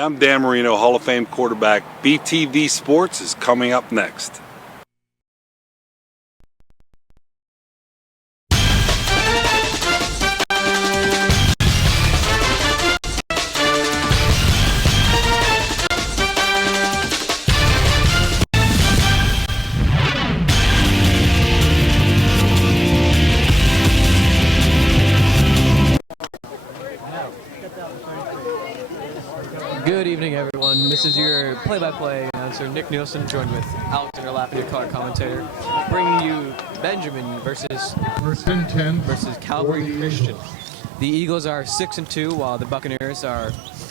I'm Dan Marino, Hall of Fame quarterback. BTV Sports is coming up next. Good evening, everyone. This is your play-by-play announcer, Nick Nielsen, joined with Alexander Lappin, your color commentator, bringing you Benjamin versus Calvary Christian. The Eagles are 6-2, while the Buccaneers are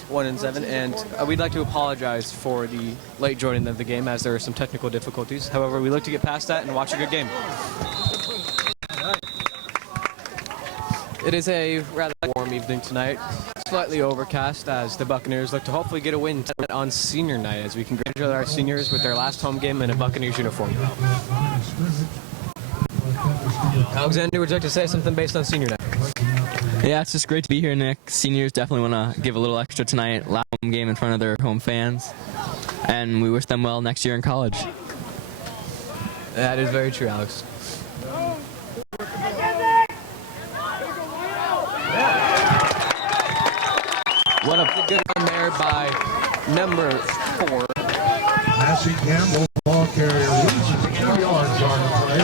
1-7, and we'd like to apologize for the late joining of the game, as there were some technical difficulties. However, we look to get past that and watch a good game. It is a rather warm evening tonight, slightly overcast, as the Buccaneers look to hopefully get a win on senior night, as we congratulate our seniors with their last home game in a Buccaneers uniform. Alexander, would you like to say something based on senior night? Yeah, it's just great to be here, Nick. Seniors definitely want to give a little extra tonight, last home game in front of their home fans, and we wish them well next year in college. That is very true, Alex. What a good one there by number 4. Massey Campbell, ball carrier, 2 yards on the play.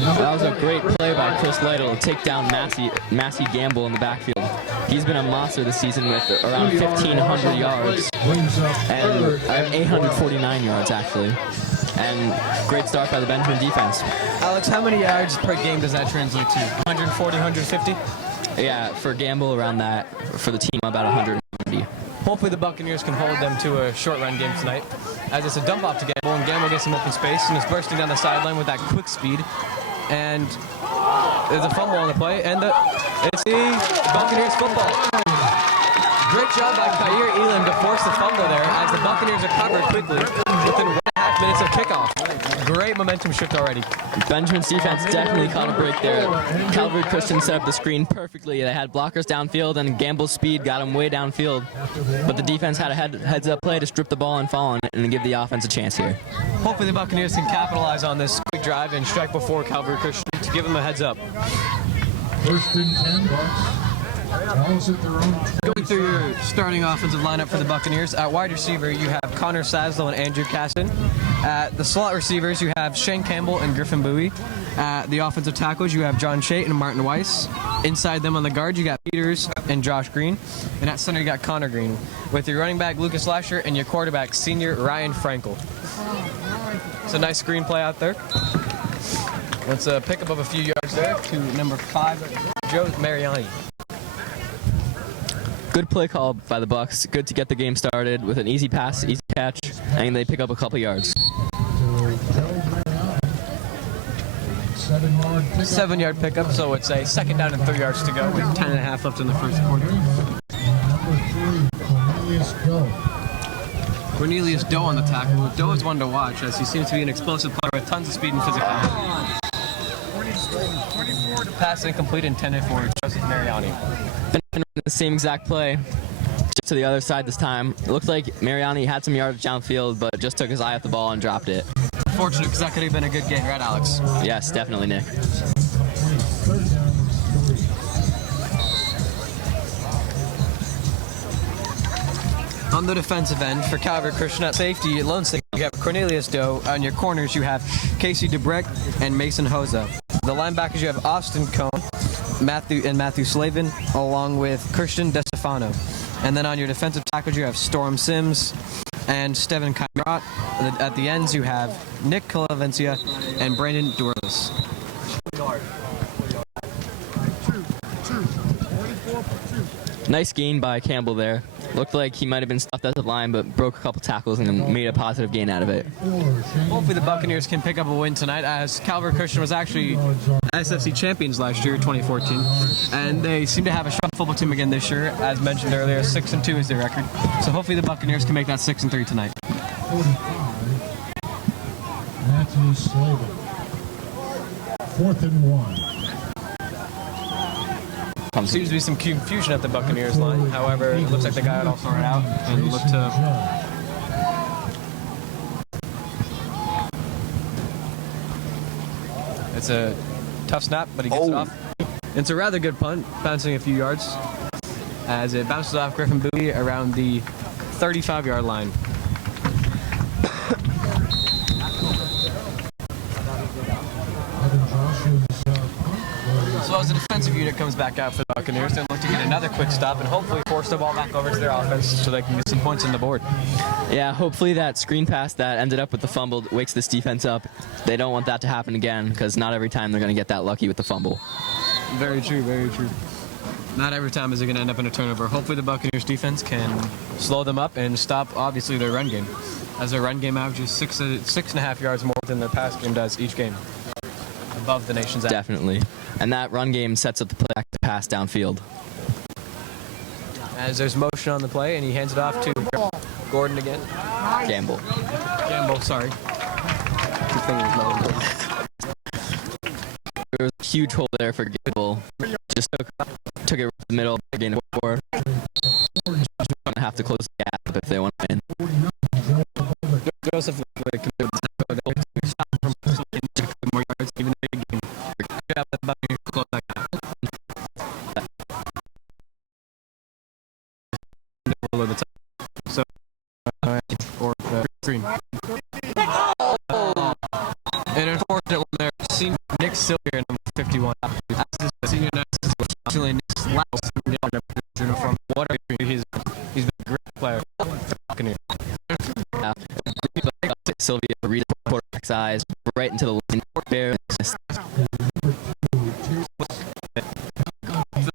That was a great play by Chris Lytle to take down Massey Gamble in the backfield. He's been a monster this season with around 1,500 yards and 849 yards, actually. And great start by the Benjamin defense. Alex, how many yards per game does that translate to? 140, 150? Yeah, for Gamble around that. For the team, about 170. Hopefully the Buccaneers can hold them to a short run game tonight, as it's a dump off to Gamble, and Gamble gets some open space and is bursting down the sideline with that quick speed. And there's a fumble on the play, and it's the Buccaneers football. Great job by Kyer Elam to force the fumble there, as the Buccaneers are covered quickly within 1.5 minutes of kickoff. Great momentum shift already. Benjamin's defense definitely caught a break there. Calvary Christian set up the screen perfectly. They had blockers downfield, and Gamble's speed got him way downfield. But the defense had a heads-up play to strip the ball and fall on it and give the offense a chance here. Hopefully the Buccaneers can capitalize on this quick drive and strike before Calvary Christian to give them a heads up. First and 10, Bucks. Going through your starting offensive lineup for the Buccaneers, at wide receiver you have Connor Saslow and Andrew Caston. At the slot receivers you have Shane Campbell and Griffin Bowie. At the offensive tackles you have John Shate and Martin Weiss. Inside them on the guard you got Peters and Josh Green. And at center you got Connor Green, with your running back Lucas Lasher and your quarterback senior Ryan Frankel. It's a nice screen play out there. Let's pick up of a few yards there to number 5, Joe Mariani. Good play call by the Bucks. Good to get the game started with an easy pass, easy catch, and they pick up a couple yards. 7-yard pickup, so it's a second down and 3 yards to go with 10.5 left in the first quarter. Cornelius Doe on the tackle. Doe is one to watch, as he seems to be an explosive player with tons of speed and physicality. Pass incomplete, intended for Joseph Mariani. The same exact play, just to the other side this time. It looked like Mariani had some yards downfield, but just took his eye off the ball and dropped it. Fortunate, because that could have been a good game, right, Alex? Yes, definitely, Nick. On the defensive end, for Calvary Christian at safety, lone safety, you have Cornelius Doe. On your corners, you have Casey DeBreck and Mason Hoza. The linebackers, you have Austin Cohn, Matthew Slavin, along with Christian DeStefano. And then on your defensive tackles, you have Storm Sims and Steven Kairat. At the ends, you have Nick Calavencia and Brandon Dorlis. Nice gain by Campbell there. Looked like he might have been stuffed at the line, but broke a couple tackles and made a positive gain out of it. Hopefully the Buccaneers can pick up a win tonight, as Calvary Christian was actually SFC champions last year, 2014. And they seem to have a strong football team again this year. As mentioned earlier, 6-2 is their record. So hopefully the Buccaneers can make that 6-3 tonight. Matthew Slavin. 4th and 1. Seems to be some confusion at the Buccaneers line. However, it looks like they got it all sorted out and look to. It's a tough snap, but he gets it off. It's a rather good punt, bouncing a few yards as it bounces off Griffin Bowie around the 35-yard line. So as the defensive unit comes back out for the Buccaneers, they look to get another quick stop and hopefully force the ball back over to their offense so they can get some points on the board. Yeah, hopefully that screen pass that ended up with the fumble wakes this defense up. They don't want that to happen again because not every time they're going to get that lucky with the fumble. Very true, very true. Not every time is it going to end up in a turnover. Hopefully the Buccaneers defense can slow them up and stop, obviously, their run game, as their run game averages 6.5 yards more than their pass game does each game. Above the nation's average. Definitely. And that run game sets up the play to pass downfield. As there's motion on the play, and he hands it off to Gordon again. Gamble, sorry. Two fingers, no. There was a huge hole there for Gamble. Just took it right to the middle, gain of 4. Just going to have to close the gap if they want to win. Joseph more yards, even the game. So, or the screen. An unfortunate one there. Senior Nick Sylvia, number 51. As the senior next, actually Nick's last uniform. What are you? He's been a great player for the Buccaneers. Sylvia read the quarterback's eyes right into the lane. For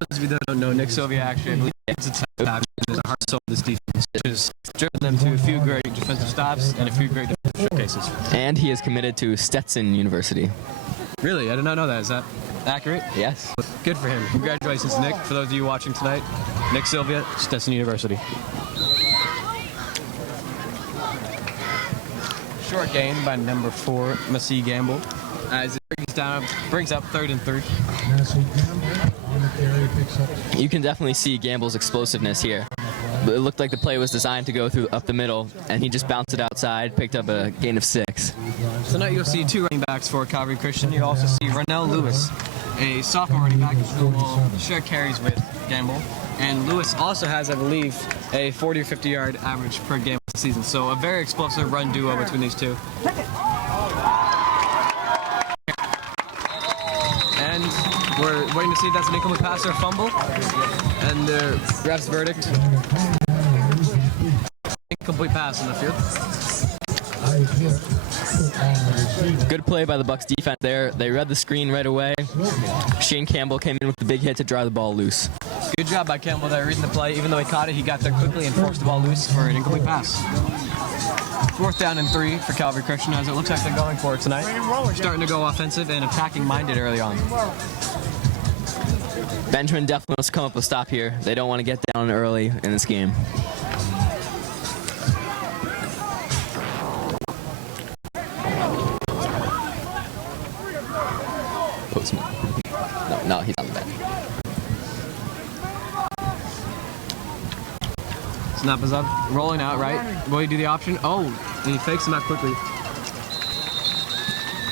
those of you that don't know, Nick Sylvia actually, I believe, is a heart and soul of this defense, which has driven them to a few great defensive stops and a few great defensive showcases. And he is committed to Stetson University. Really? I did not know that. Is that accurate? Yes. Good for him. Congratulations, Nick. For those of you watching tonight, Nick Sylvia, Stetson University. Short gain by number 4, Massey Gamble, as it brings up 3rd and 3. You can definitely see Gamble's explosiveness here. It looked like the play was designed to go through up the middle, and he just bounced it outside, picked up a gain of 6. Tonight you'll see 2 running backs for Calvary Christian. You'll also see Ronell Lewis, a sophomore running back who will share carries with Gamble. And Lewis also has, I believe, a 40 or 50-yard average per game this season. So a very explosive run duo between these two. And we're waiting to see if that's an incomplete pass or fumble. And the ref's verdict: incomplete pass on the field. Good play by the Bucs defense there. They read the screen right away. Shane Campbell came in with the big hit to drive the ball loose. Good job by Campbell there reading the play. Even though he caught it, he got there quickly and forced the ball loose for an incomplete pass. 4th down and 3 for Calvary Christian, as it looks like they're going for it tonight. Starting to go offensive and attacking minded early on. Benjamin definitely wants to come up with a stop here. They don't want to get down early in this game. No, he's on the bench. Snap is up, rolling out right. Will he do the option? Oh, and he fakes him out quickly.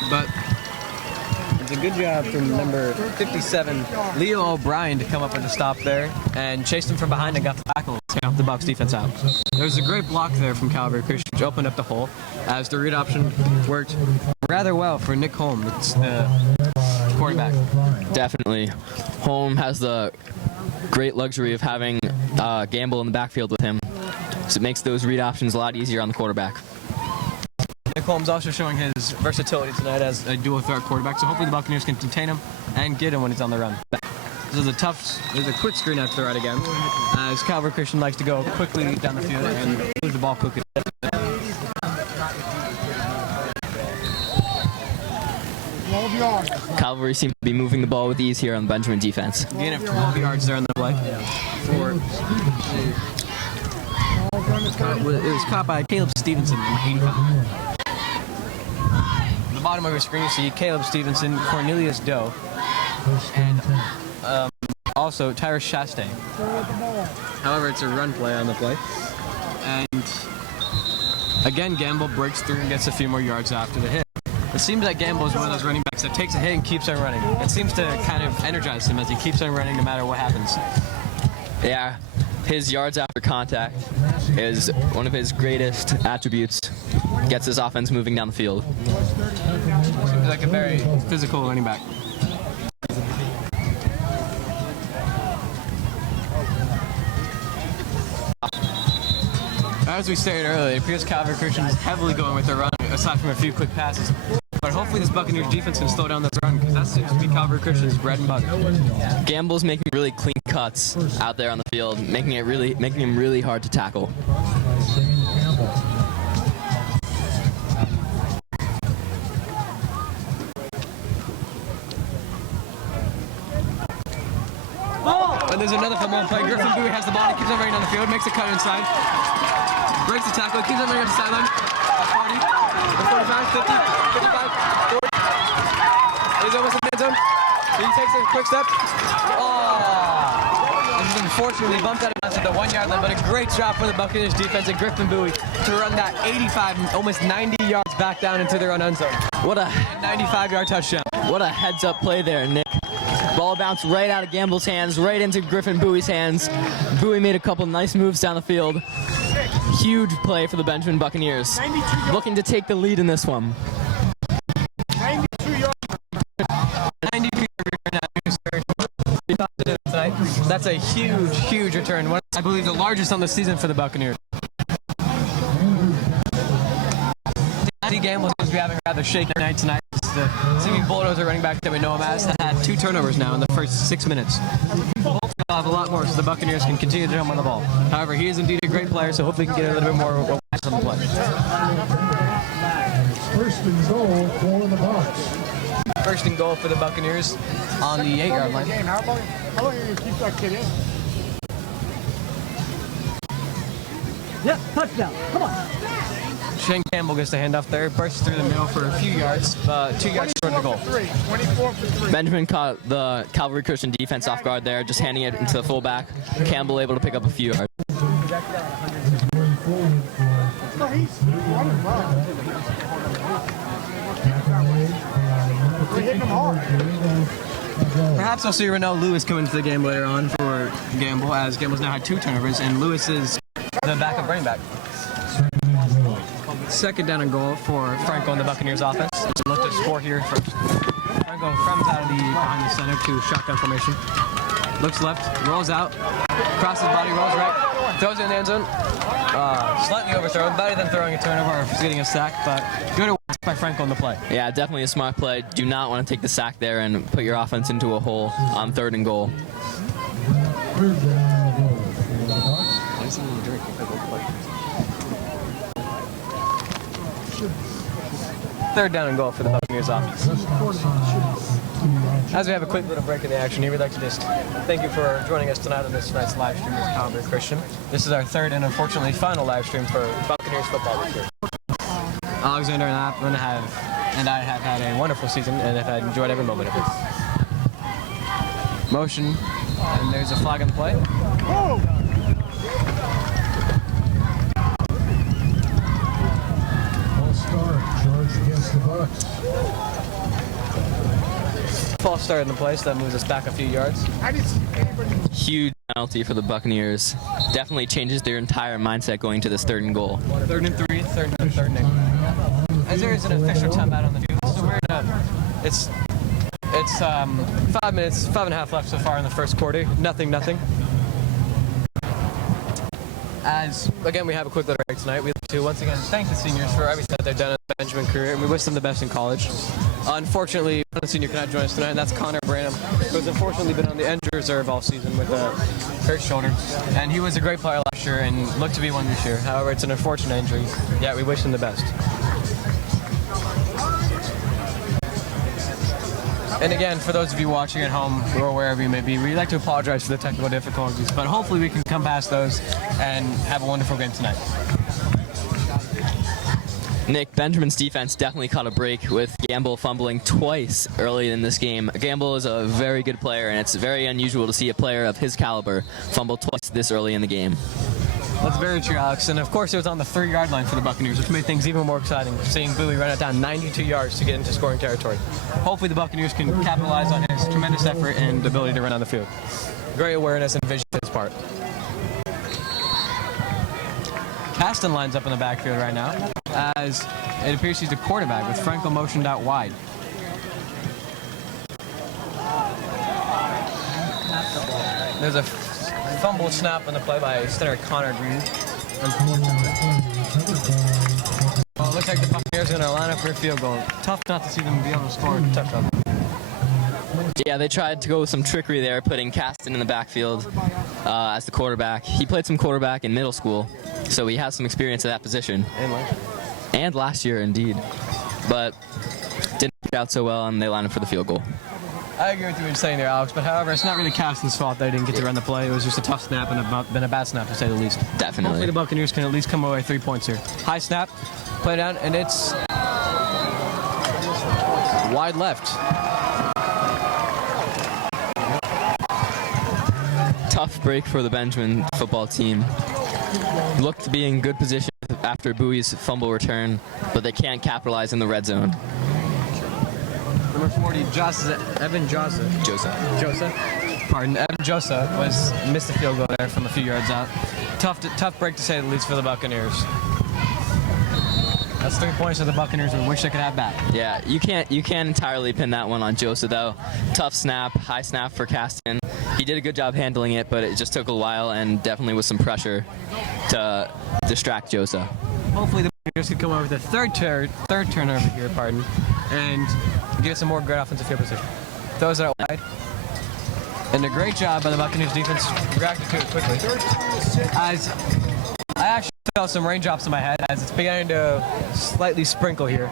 But it's a good job from number 57, Leo O'Brien, to come up with a stop there and chased him from behind and got the tackle to help the Bucs defense out. There was a great block there from Calvary Christian, which opened up the hole, as the read option worked rather well for Nick Holm, the quarterback. Definitely. Holm has the great luxury of having Gamble in the backfield with him, so it makes those read options a lot easier on the quarterback. Nick Holmes also showing his versatility tonight as a dual threat quarterback, so hopefully the Buccaneers can contain him and get him when he's on the run. There's a quick screen out to the right again, as Calvary Christian likes to go quickly down the field and move the ball quickly. Calvary seems to be moving the ball with ease here on the Benjamin defense. Gain of 12 yards there on the play. It was caught by Caleb Stevenson, number 85. At the bottom of your screen, you see Caleb Stevenson, Cornelius Doe, and also also Tyrus Chastain. However, it's a run play on the play. And again, Gamble breaks through and gets a few more yards after the hit. It seems like Gamble is one of those running backs that takes a hit and keeps on running. It seems to kind of energize him as he keeps on running no matter what happens. Yeah, his yards after contact is one of his greatest attributes. Gets his offense moving down the field. Seems like a very physical running back. As we stated earlier, it appears Calvary Christian is heavily going with their run, aside from a few quick passes. But hopefully this Buccaneers defense can slow down this run, because that seems to be Calvary Christian's bread and butter. Gamble's making really clean cuts out there on the field, making him really hard to tackle. And there's another fumble play. Griffin Bowie has the ball. He keeps on running down the field, makes a cut inside, breaks the tackle, keeps on running up the sideline. 40, 45, 50, 55, 40. He's almost in the end zone. He takes a quick step. Oh! This is unfortunately bumped out of bounds at the 1 yard line, but a great job for the Buccaneers defense and Griffin Bowie to run that 85, almost 90 yards back down into their own end zone. What a 95-yard touchdown. What a heads-up play there, Nick. Ball bounced right out of Gamble's hands, right into Griffin Bowie's hands. Bowie made a couple nice moves down the field. Huge play for the Benjamin Buccaneers. Looking to take the lead in this one. 92 tonight. That's a huge, huge return. I believe the largest on the season for the Buccaneers. Danny Gamble seems to be having a rather shaky night tonight. The seeming bulldozer running back that we know him as has had 2 turnovers now in the first 6 minutes. Hopefully he'll have a lot more so the Buccaneers can continue to jump on the ball. However, he is indeed a great player, so hopefully he can get a little bit more on the play. First and goal for the Bucs. First and goal for the Buccaneers on the 8-yard line. How long are you going to keep that kid in? Yep, touchdown. Come on. Shane Campbell gets the handoff there, bursts through the middle for a few yards, 2 yards short of the goal. 24 for 3. Benjamin caught the Calvary Christian defense off guard there, just handing it into the fullback. Campbell able to pick up a few yards. No, he's running well. We're hitting him hard. Perhaps I'll see Rennell Lewis come into the game later on for Gamble, as Gamble's now had 2 turnovers, and Lewis is the backup running back. Second down and goal for Franco and the Buccaneers offense. Let's look to score here first. Franco comes out of behind the center to shotgun formation. Looks left, rolls out, crosses body, rolls right, throws it in the end zone. Slightly overthrown, better than throwing a turnover or getting a sack, but good work by Franco on the play. Yeah, definitely a smart play. Do not want to take the sack there and put your offense into a hole on 3rd and goal. Third down and goal for the Buccaneers offense. As we have a quick little break in the action here, we'd like to just thank you for joining us tonight on this night's live stream with Calvary Christian. This is our 3rd and unfortunately final live stream for Buccaneers football this year. Alexander and I have had a wonderful season and have enjoyed every moment of it. Motion, and there's a flag on the play. Whoa! Against the Bucs. False start in the play, so that moves us back a few yards. I didn't see anybody. Huge penalty for the Buccaneers. Definitely changes their entire mindset going to this 3rd and goal. 3rd and 3, 3rd and 3rd and 8. As there is an official timeout on the field, so we're it's 5 minutes, 5.5 left so far in the first quarter. Nothing. As, again, we have a quick little break tonight. We'd like to, once again, thank the seniors for everything that they've done in the Benjamin career, and we wish them the best in college. Unfortunately, one senior cannot join us tonight, and that's Connor Branham, who's unfortunately been on the injured reserve all season with a hurt shoulder. And he was a great player last year and looked to be one this year. However, it's an unfortunate injury. Yeah, we wish him the best. And again, for those of you watching at home or wherever you may be, we'd like to apologize for the technical difficulties, but hopefully we can come past those and have a wonderful game tonight. Nick, Benjamin's defense definitely caught a break with Gamble fumbling twice early in this game. Gamble is a very good player, and it's very unusual to see a player of his caliber fumble twice this early in the game. That's very true, Alex. And of course, it was on the 3-yard line for the Buccaneers, which made things even more exciting, seeing Bowie run it down 92 yards to get into scoring territory. Hopefully, the Buccaneers can capitalize on his tremendous effort and ability to run on the field. Great awareness and vision for his part. Caston lines up in the backfield right now, as it appears he's the quarterback with Franco motioned out wide. There's a fumble snap on the play by center Connor Green. Well, it looks like the Buccaneers are going to line up for a field goal. Tough not to see them be able to score a touchdown. Yeah, they tried to go with some trickery there, putting Caston in the backfield as the quarterback. He played some quarterback in middle school, so he has some experience at that position. And last year, indeed. But didn't work out so well, and they lined up for the field goal. I agree with you what you're saying there, Alex, but however, it's not really Caston's fault they didn't get to run the play. It was just a tough snap and a bad snap, to say the least. Definitely. Hopefully the Buccaneers can at least come away 3 points here. High snap, play down, and it's wide left. Tough break for the Benjamin football team. Looked to be in good position after Bowie's fumble return, but they can't capitalize in the red zone. Number 40, Evan Joseph. Pardon, Evan Joseph missed the field goal there from a few yards out. Tough break to say the least for the Buccaneers. That's 3 points that the Buccaneers would wish they could have back. Yeah, you can't entirely pin that one on Joseph though. Tough snap, high snap for Caston. He did a good job handling it, but it just took a while and definitely with some pressure to distract Joseph. Hopefully the Buccaneers could come over with a third turnover here, and get some more great offensive field position. Throws it out wide. And a great job by the Buccaneers defense reacted to it quickly. As I actually felt some raindrops in my head as it's beginning to slightly sprinkle here.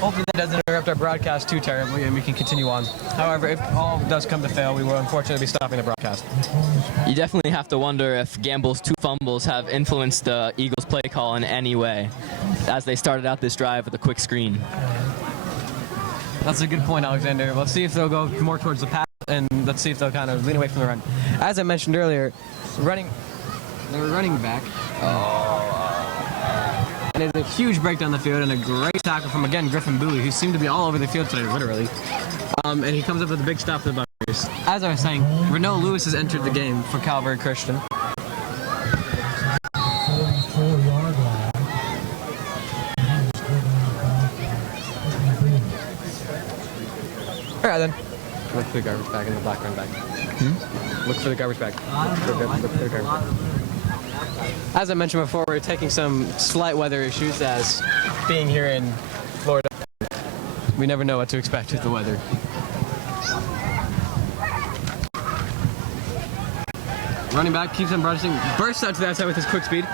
Hopefully that doesn't interrupt our broadcast too terribly and we can continue on. However, if all does come to fail, we will unfortunately be stopping the broadcast. You definitely have to wonder if Gamble's 2 fumbles have influenced the Eagles' play call in any way, as they started out this drive with a quick screen. That's a good point, Alexander. Let's see if they'll go more towards the pass, and let's see if they'll kind of lean away from the run. As I mentioned earlier, their running back. And it's a huge break down the field and a great tackle from, again, Griffin Bowie, who seemed to be all over the field today, literally. And he comes up with a big stop for the Buccaneers. As I was saying, Renault Lewis has entered the game for Calvary Christian. All right, then. Look for the garbage bag in the black run bag. Look for the garbage bag. Look for the garbage bag. As I mentioned before, we're taking some slight weather issues as being here in Florida. We never know what to expect with the weather. Running back keeps on bursts out to the outside with his quick speed.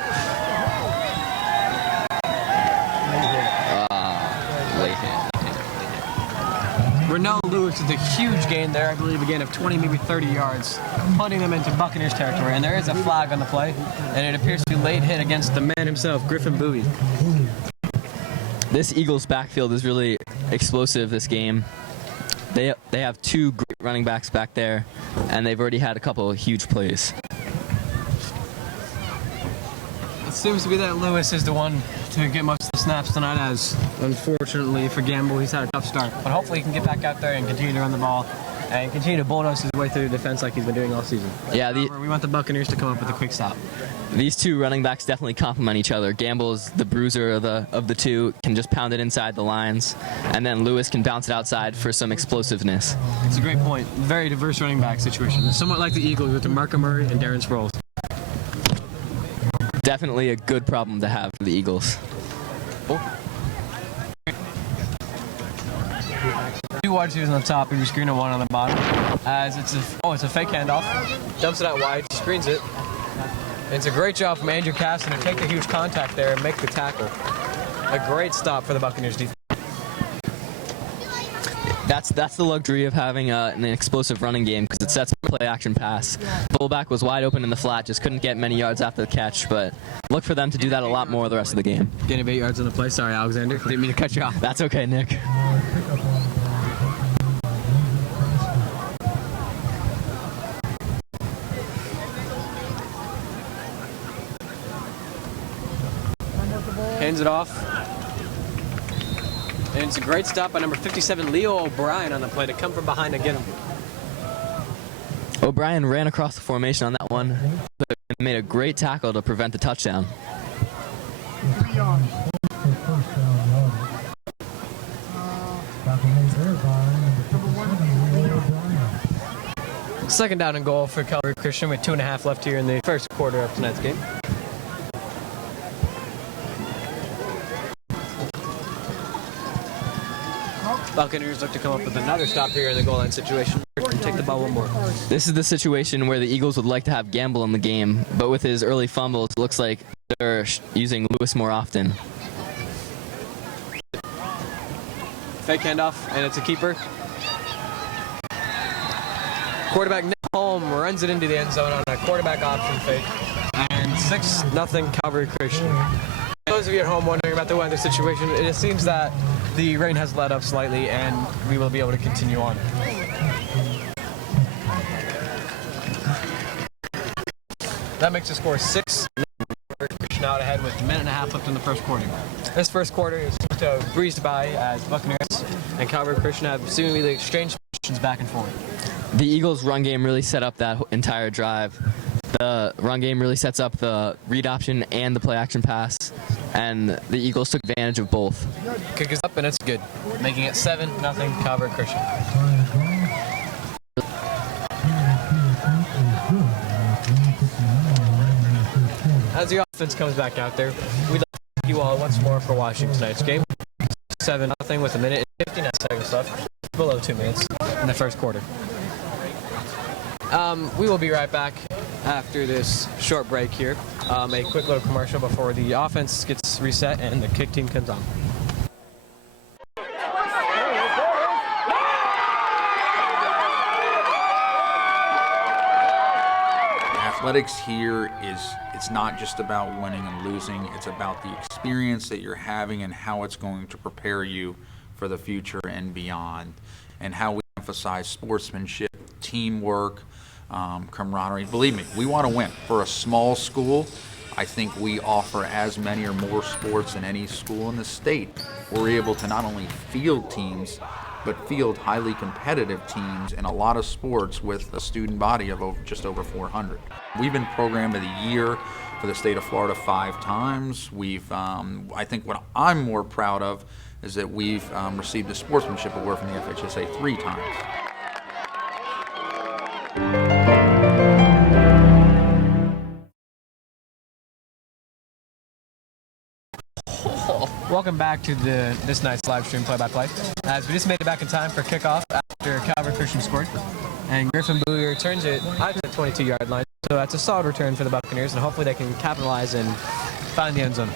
Renault Lewis is a huge gain there, I believe a gain of 20, maybe 30 yards, putting them into Buccaneers territory. And there is a flag on the play, and it appears to be late hit against the man himself, Griffin Bowie. This Eagles backfield is really explosive this game. They have 2 great running backs back there, and they've already had a couple of huge plays. It seems to be that Lewis is the one to get most of the snaps tonight, as unfortunately for Gamble, he's had a tough start. But hopefully he can get back out there and continue to run the ball and continue to bulldoze his way through the defense like he's been doing all season. Yeah, we want the Buccaneers to come up with a quick stop. These 2 running backs definitely complement each other. Gamble's the bruiser of the 2, can just pound it inside the lines, and then Lewis can bounce it outside for some explosiveness. It's a great point. Very diverse running back situation. Somewhat like the Eagles with DeMarco Murray and Darren Sproles. Definitely a good problem to have for the Eagles. Two wide receivers on the top, and you screen a one on the bottom. As it's a fake handoff. Dumps it out wide, screens it. And it's a great job from Andrew Caston to take the huge contact there and make the tackle. A great stop for the Buccaneers defense. That's the luxury of having an explosive running game, because it sets up a play-action pass. Fullback was wide open in the flat, just couldn't get many yards after the catch, but look for them to do that a lot more the rest of the game. Gain of 8 yards on the play. Sorry, Alexander. Didn't mean to cut you off. That's okay, Nick. Hands it off. And it's a great stop by number 57, Leo O'Brien, on the play to come from behind and get him. O'Brien ran across the formation on that one and made a great tackle to prevent the touchdown. 3 yards. Second down and goal for Calvary Christian with 2.5 left here in the first quarter of tonight's game. Buccaneers look to come up with another stop here in the goal line situation. Take the ball one more. This is the situation where the Eagles would like to have Gamble in the game, but with his early fumbles, it looks like they're using Lewis more often. Fake handoff, and it's a keeper. Quarterback Nick Holm runs it into the end zone on a quarterback option fake. And 6-0 Calvary Christian. Those of you at home wondering about the weather situation, it seems that the rain has let up slightly and we will be able to continue on. That makes the score 6. Christian out ahead with a minute and a half left in the first quarter. This first quarter is breezed by as Buccaneers and Calvary Christian have seemingly exchanged positions back and forth. The Eagles' run game really set up that entire drive. The run game really sets up the read option and the play action pass, and the Eagles took advantage of both. Kick is up and it's good, making it 7-0 Calvary Christian. As the offense comes back out there, we'd like to thank you all once more for watching tonight's game. 7-0 with a minute and 59 seconds left, below 2 minutes in the first quarter. We will be right back after this short break here. A quick little commercial before the offense gets reset and the kick team comes on. Athletics here it's not just about winning and losing, it's about the experience that you're having and how it's going to prepare you for the future and beyond, and how we emphasize sportsmanship, teamwork, camaraderie. Believe me, we want to win. For a small school, I think we offer as many or more sports than any school in the state. We're able to not only field teams, but field highly competitive teams in a lot of sports with a student body of just over 400. We've been Program of the Year for the state of Florida 5 times. We've, I think what I'm more proud of is that we've received the Sportsmanship Award from the FHSA 3 times. Welcome back to this night's live stream play-by-play. As we just made it back in time for kickoff after Calvary Christian scored, and Griffin Bowie returns it out to the 22-yard line. So that's a solid return for the Buccaneers, and hopefully they can capitalize and find the end zone.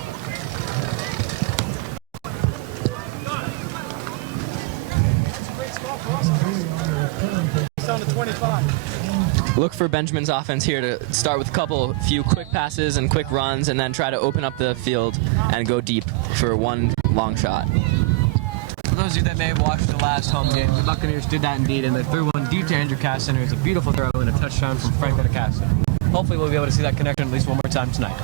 It's on the 25. Look for Benjamin's offense here to start with a few quick passes and quick runs, and then try to open up the field and go deep for one long shot. For those of you that may have watched the last home game, the Buccaneers did that indeed, and they threw one deep to Andrew Caston. It was a beautiful throw and a touchdown from Franklin to Caston. Hopefully we'll be able to see that connection at least one more time tonight.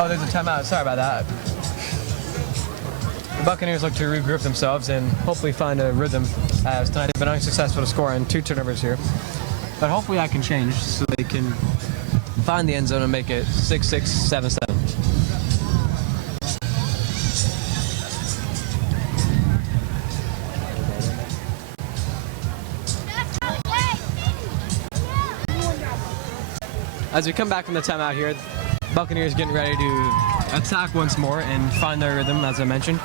Oh, there's a timeout. Sorry about that. The Buccaneers look to regroup themselves and hopefully find a rhythm, as tonight they've been unsuccessful to score on 2 turnovers here. But hopefully that can change so they can find the end zone and make it 6-6, 7-7. As we come back from the timeout here, Buccaneers getting ready to attack once more and find their rhythm, as I mentioned.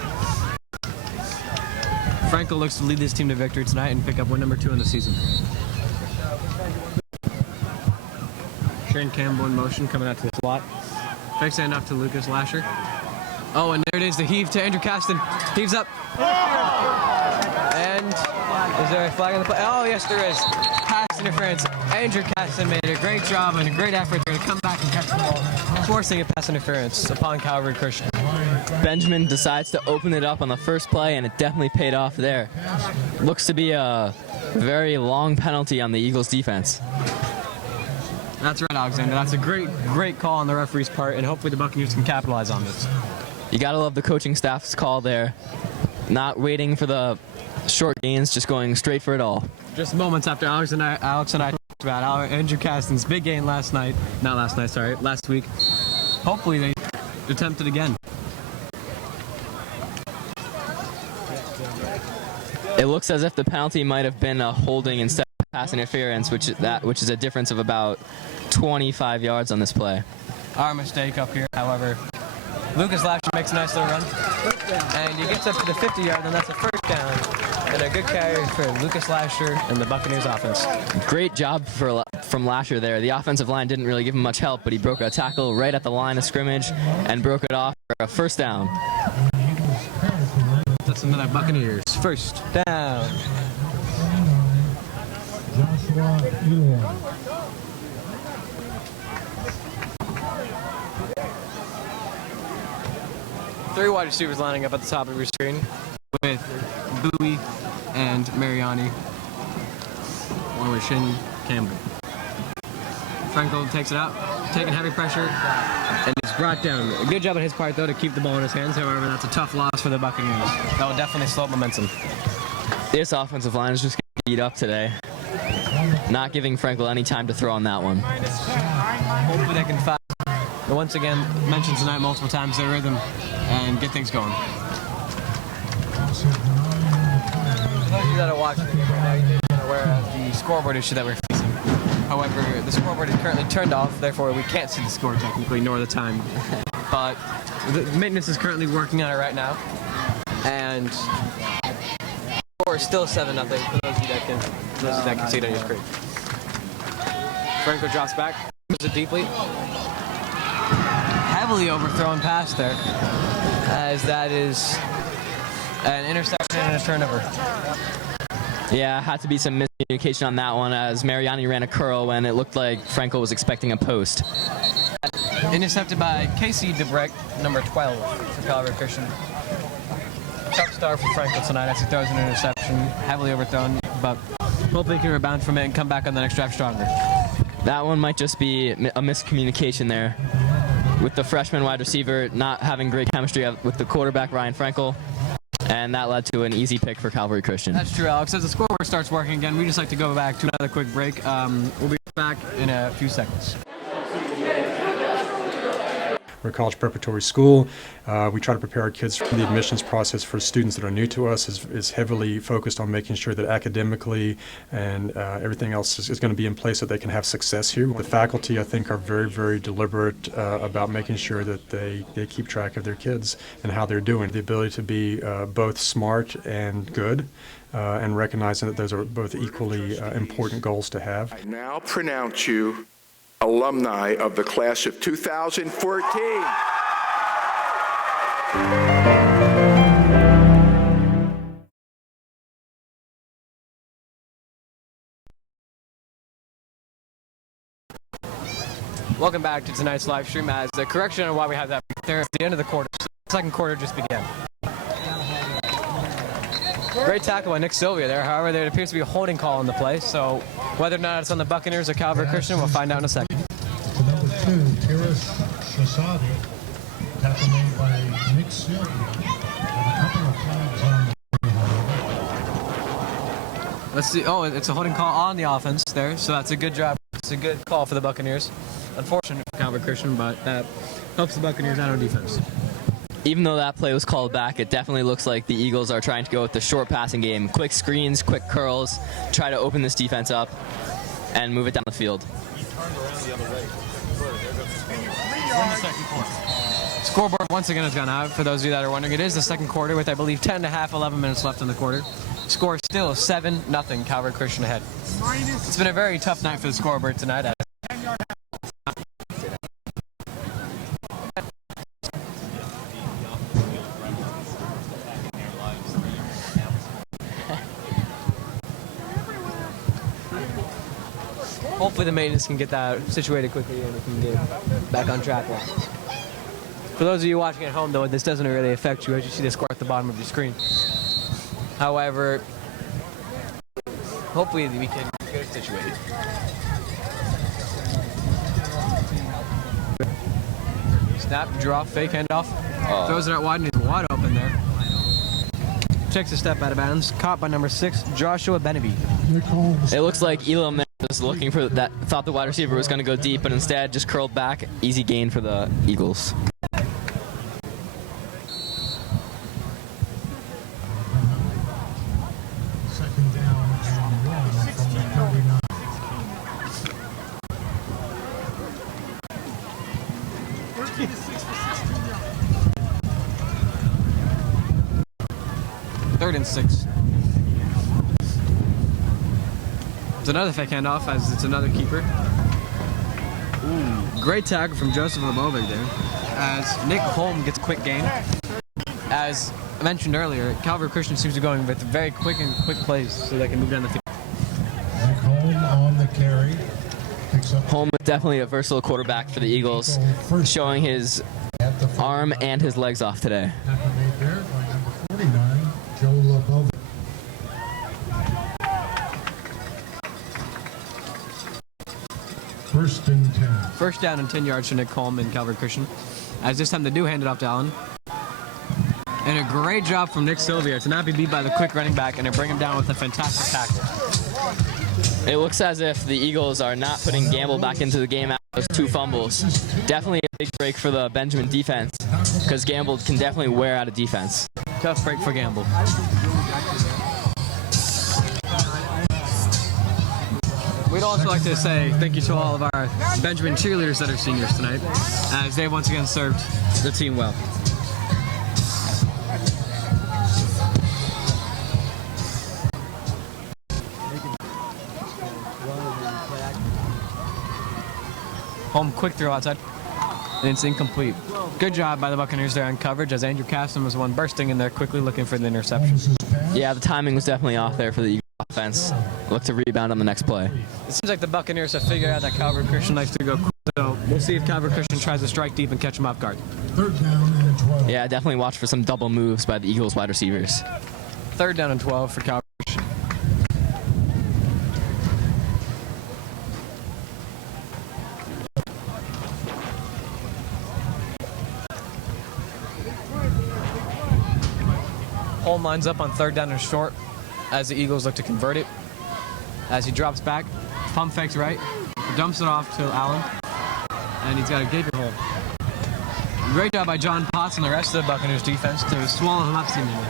Frankel looks to lead this team to victory tonight and pick up win number 2 in the season. Shane Campbell in motion, coming out to the slot. Fakes handoff to Lucas Lasher. Oh, and there it is, the heave to Andrew Caston. Heaves up. And is there a flag on the play? Oh, yes, there is. Pass interference. Andrew Caston made a great job and a great effort there to come back and catch the ball, forcing a pass interference upon Calvary Christian. Benjamin decides to open it up on the first play, and it definitely paid off there. Looks to be a very long penalty on the Eagles' defense. That's right, Alexander. That's a great call on the referee's part, and hopefully the Buccaneers can capitalize on this. You gotta love the coaching staff's call there. Not waiting for the short gains, just going straight for it all. Just moments after Alex and I talked about Andrew Caston's big gain last week. Hopefully they attempt it again. It looks as if the penalty might have been a holding instead of pass interference, which is a difference of about 25 yards on this play. Our mistake up here, however. Lucas Lasher makes a nice little run, and he gets up to the 50-yard, and that's a first down. And a good carry for Lucas Lasher and the Buccaneers offense. Great job from Lasher there. The offensive line didn't really give him much help, but he broke a tackle right at the line of scrimmage and broke it off for a first down. That's another Buccaneers first down. Joshua Elon. Three wide receivers lining up at the top of your screen with Bowie and Mariani, along with Shane Campbell. Frankel takes it out, taking heavy pressure, and it's brought down. A good job on his part, though, to keep the ball in his hands. However, that's a tough loss for the Buccaneers. That will definitely slow up momentum. This offensive line is just getting beat up today. Not giving Frankel any time to throw on that one. Hopefully they can find, but once again, mentioned tonight multiple times, their rhythm and get things going. For those of you that are watching the game right now, you are aware of the scoreboard issue that we're facing. However, the scoreboard is currently turned off, therefore we can't see the score technically, nor the time. But the maintenance is currently working on it right now. And the score is still 7-0 for those of you that can see it on your screen. Franco drops back, moves it deeply. Heavily overthrown pass there, as that is an interception and a turnover. Yeah, had to be some miscommunication on that one, as Mariani ran a curl when it looked like Frankel was expecting a post. Intercepted by Casey DeBreck, number 12 for Calvary Christian. Tough start for Frankel tonight as he throws an interception, heavily overthrown, but hopefully he can rebound from it and come back on the next drive stronger. That one might just be a miscommunication there, with the freshman wide receiver not having great chemistry with the quarterback, Ryan Frankel, and that led to an easy pick for Calvary Christian. That's true, Alex. As the scoreboard starts working again, we just like to go back to another quick break. We'll be back in a few seconds. We're a college preparatory school. We try to prepare our kids for the admissions process for students that are new to us is heavily focused on making sure that academically and everything else is going to be in place so they can have success here. The faculty, I think, are very, very deliberate about making sure that they keep track of their kids and how they're doing. The ability to be both smart and good and recognizing that those are both equally important goals to have. I now pronounce you alumni of the class of 2014. Welcome back to tonight's live stream. As a correction on why we have that there at the end of the quarter, second quarter just began. Great tackle by Nick Sylvia there. However, there appears to be a holding call on the play, so whether or not it's on the Buccaneers or Calvary Christian, we'll find out in a second. To number 2, Tiris Shasadi, tackle made by Nick Sylvia. And a couple of flags on the Let's see. Oh, it's a holding call on the offense there, so that's a good job. It's a good call for the Buccaneers. Unfortunate for Calvary Christian, but that helps the Buccaneers out on defense. Even though that play was called back, it definitely looks like the Eagles are trying to go with the short passing game. Quick screens, quick curls, try to open this defense up and move it down the field. Scoreboard once again has gone out. For those of you that are wondering, it is the second quarter with, I believe, 10 and a half, 11 minutes left in the quarter. Score still 7-0, Calvary Christian ahead. It's been a very tough night for the scoreboard tonight. Hopefully the maintenance can get that situated quickly and we can get back on track. For those of you watching at home, though, this doesn't really affect you as you see the score at the bottom of your screen. However, hopefully we can get it situated. Snap, draw, fake handoff. Throws it out wide and he's wide open there. Takes a step out of bounds. Caught by number 6, Joshua Benaby. It looks like Elam there was looking for that, thought the wide receiver was going to go deep, but instead just curled back. Easy gain for the Eagles. Second down and 1 from the 39. Third and 6. It's another fake handoff as it's another keeper. Ooh, great tackle from Joseph Lebovic there. As Nick Holm gets a quick gain. As I mentioned earlier, Calvary Christian seems to be going with very quick plays so they can move down the field. Nick Holm on the carry. Picks up Holm is definitely a versatile quarterback for the Eagles, showing his at the arm and his legs off today. tackle made there by number 49, Joe Lebovic. First and 10. First down and 10 yards for Nick Holm and Calvary Christian. As this time they do hand it off to Allen. And a great job from Nick Sylvia to not be beat by the quick running back and to bring him down with a fantastic tackle. It looks as if the Eagles are not putting Gamble back into the game after those 2 fumbles. Definitely a big break for the Benjamin defense, because Gamble can definitely wear out a defense. Tough break for Gamble. We'd also like to say thank you to all of our Benjamin cheerleaders that are seniors tonight, as they once again served the team well. Home quick throw outside, and it's incomplete. Good job by the Buccaneers there on coverage, as Andrew Caston was the one bursting in there quickly looking for the interception. Yeah, the timing was definitely off there for the Eagles offense. Look to rebound on the next play. It seems like the Buccaneers have figured out that Calvary Christian likes to go quick, so we'll see if Calvary Christian tries to strike deep and catch him off guard. Third down and 12. Yeah, definitely watch for some double moves by the Eagles wide receivers. Third down and 12 for Calvary Christian. Holm lines up on third down and short as the Eagles look to convert it. As he drops back, pump fakes right, dumps it off to Allen, and he's got a gaping hole. Great job by John Potts and the rest of the Buccaneers defense to swallow him up seemingly.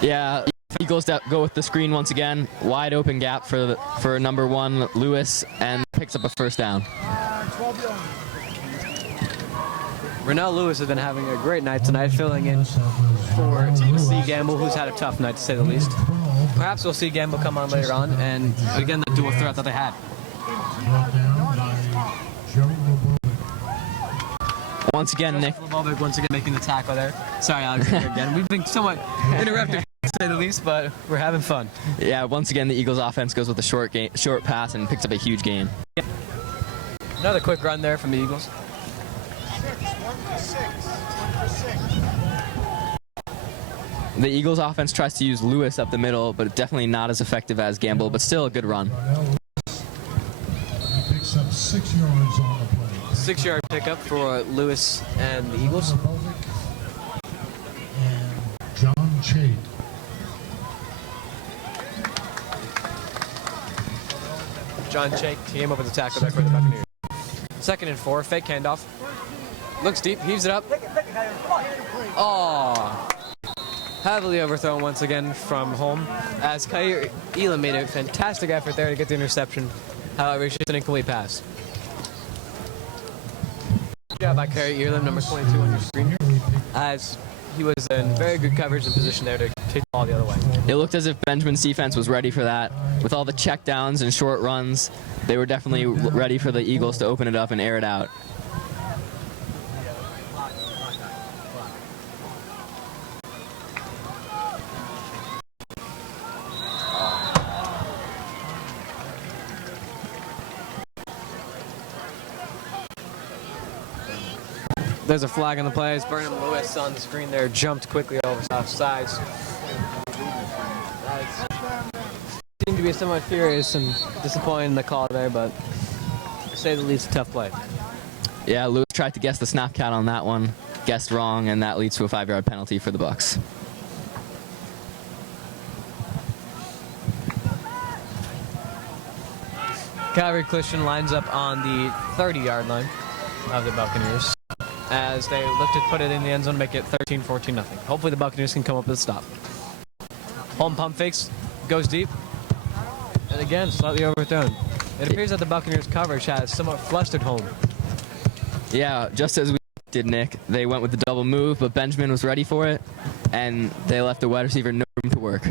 Yeah, Eagles go with the screen once again. Wide open gap for number 1, Lewis, and picks up a first down. Rennell Lewis has been having a great night tonight, filling in for C. Gamble, who's had a tough night to say the least. Perhaps we'll see Gamble come on later on, and again, the dual threat that they had. Brought down by Joe Lebovic. Once again, Nick. Lebovic once again making the tackle there. Sorry, Alex, again. We've been somewhat interrupted, to say the least, but we're having fun. Yeah, once again, the Eagles offense goes with a short pass and picks up a huge gain. Another quick run there from the Eagles. The Eagles offense tries to use Lewis up the middle, but definitely not as effective as Gamble, but still a good run. He picks up 6 yards on the play. 6-yard pickup for Lewis and the Eagles. Lebovic and John Chait. John Chait came up with a tackle there for the Buccaneers. 2nd and 4, fake handoff. Looks deep, heaves it up. Oh, heavily overthrown once again from Holm, as Kair Elam made a fantastic effort there to get the interception. However, it's just an incomplete pass. Good job by Kerry Earlham, number 22 on your screen, as he was in very good coverage and position there to take the ball the other way. It looked as if Benjamin's defense was ready for that. With all the checkdowns and short runs, they were definitely ready for the Eagles to open it up and air it out. There's a flag on the play. As Burnham Lewis on the screen there jumped quickly over off sides. Seemed to be somewhat furious and disappointed in the call there, but to say the least, a tough play. Yeah, Lewis tried to guess the snap count on that one, guessed wrong, and that leads to a 5-yard penalty for the Bucs. Calvary Christian lines up on the 30-yard line of the Buccaneers as they look to put it in the end zone to make it 13-14-0. Hopefully the Buccaneers can come up with a stop. Home pump fakes, goes deep, and again, slightly overthrown. It appears that the Buccaneers coverage has somewhat flustered home. Yeah, just as we did, Nick. They went with the double move, but Benjamin was ready for it, and they left the wide receiver no room to work.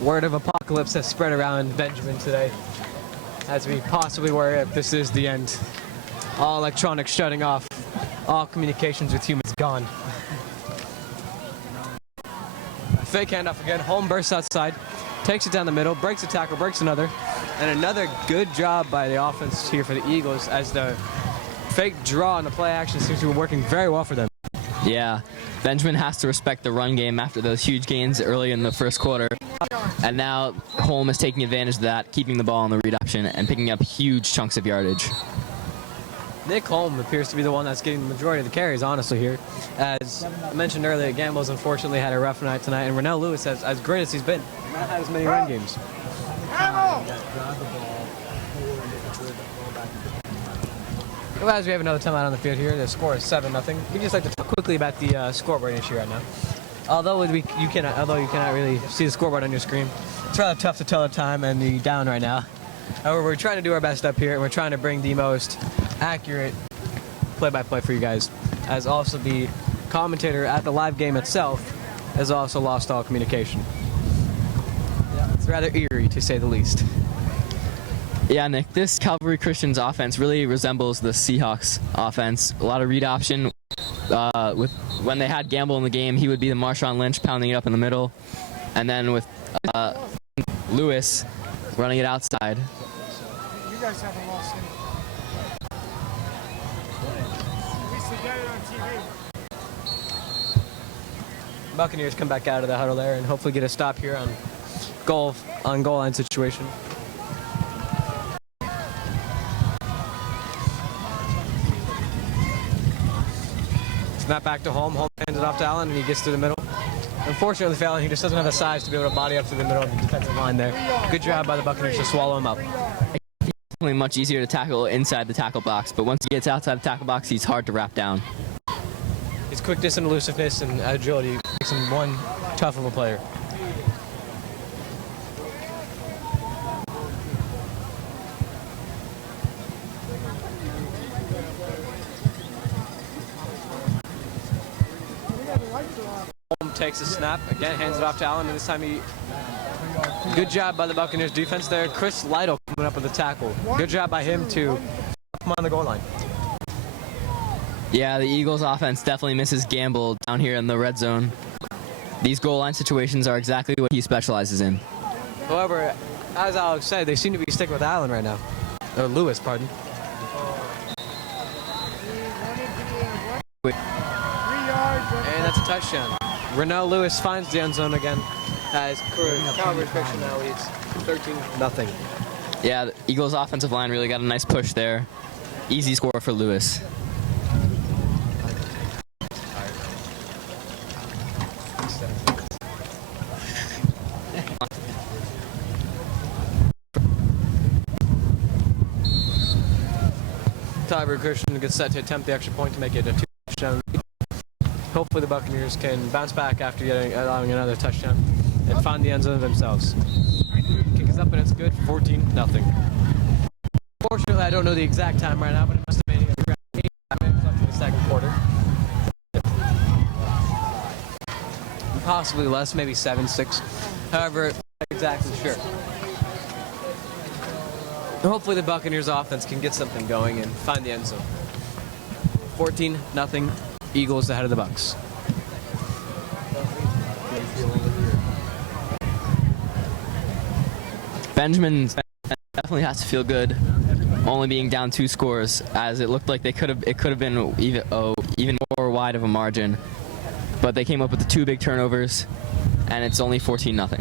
Word of apocalypse has spread around Benjamin today, as we possibly worry if this is the end. All electronics shutting off, all communications with humans gone. Fake handoff again, Holm bursts outside, takes it down the middle, breaks a tackle, breaks another, and another good job by the offense here for the Eagles as the fake draw and the play action seems to be working very well for them. Yeah, Benjamin has to respect the run game after those huge gains early in the first quarter. And now Holm is taking advantage of that, keeping the ball on the read option and picking up huge chunks of yardage. Nick Holm appears to be the one that's getting the majority of the carries, honestly, here. As I mentioned earlier, Gambles unfortunately had a rough night tonight, and Rennell Lewis, as great as he's been, not had as many run games. Well, as we have another timeout on the field here, the score is 7-0. We'd just like to talk quickly about the scoreboard issue right now. Although you cannot really see the scoreboard on your screen, it's rather tough to tell the time and the down right now. However, we're trying to do our best up here, and we're trying to bring the most accurate play-by-play for you guys. As also the commentator at the live game itself has also lost all communication. It's rather eerie, to say the least. Yeah, Nick, this Calvary Christian's offense really resembles the Seahawks offense. A lot of read option. When they had Gamble in the game, he would be the Marshawn Lynch pounding it up in the middle. And then with Lewis running it outside. You guys haven't lost any. We used to get it on TV. Buccaneers come back out of the huddle there and hopefully get a stop here on goal line situation. Snap back to Holm. Holm hands it off to Allen, and he gets through the middle. Unfortunately for Allen, he just doesn't have the size to be able to body up through the middle of the defensive line there. Good job by the Buccaneers to swallow him up. It's definitely much easier to tackle inside the tackle box, but once he gets outside the tackle box, he's hard to wrap down. His quickness and elusiveness and agility makes him one tough of a player. Holm takes a snap, again hands it off to Allen, and this time good job by the Buccaneers defense there. Chris Lytle coming up with a tackle. Good job by him to come on the goal line. Yeah, the Eagles offense definitely misses Gamble down here in the red zone. These goal line situations are exactly what he specializes in. However, as Alex said, they seem to be sticking with Allen right now. Or Lewis, pardon. And that's a touchdown. Rennell Lewis finds the end zone again as Calvary Christian now leads 13-0. Yeah, the Eagles offensive line really got a nice push there. Easy score for Lewis. Calvary Christian gets set to attempt the extra point to make it a 2-touchdown lead. hopefully the Buccaneers can bounce back after allowing another touchdown and find the end zone themselves. Kick is up and it's good, 14-0. Fortunately, I don't know the exact time right now, but it must have been around 8 minutes left in the second quarter. Possibly less, maybe 7, 6. However, I'm not exactly sure. Hopefully the Buccaneers offense can get something going and find the end zone. 14-0, Eagles ahead of the Bucs. Benjamin definitely has to feel good, only being down 2 scores, as it looked like it could have been even more wide of a margin, but they came up with the 2 big turnovers, and it's only 14-0.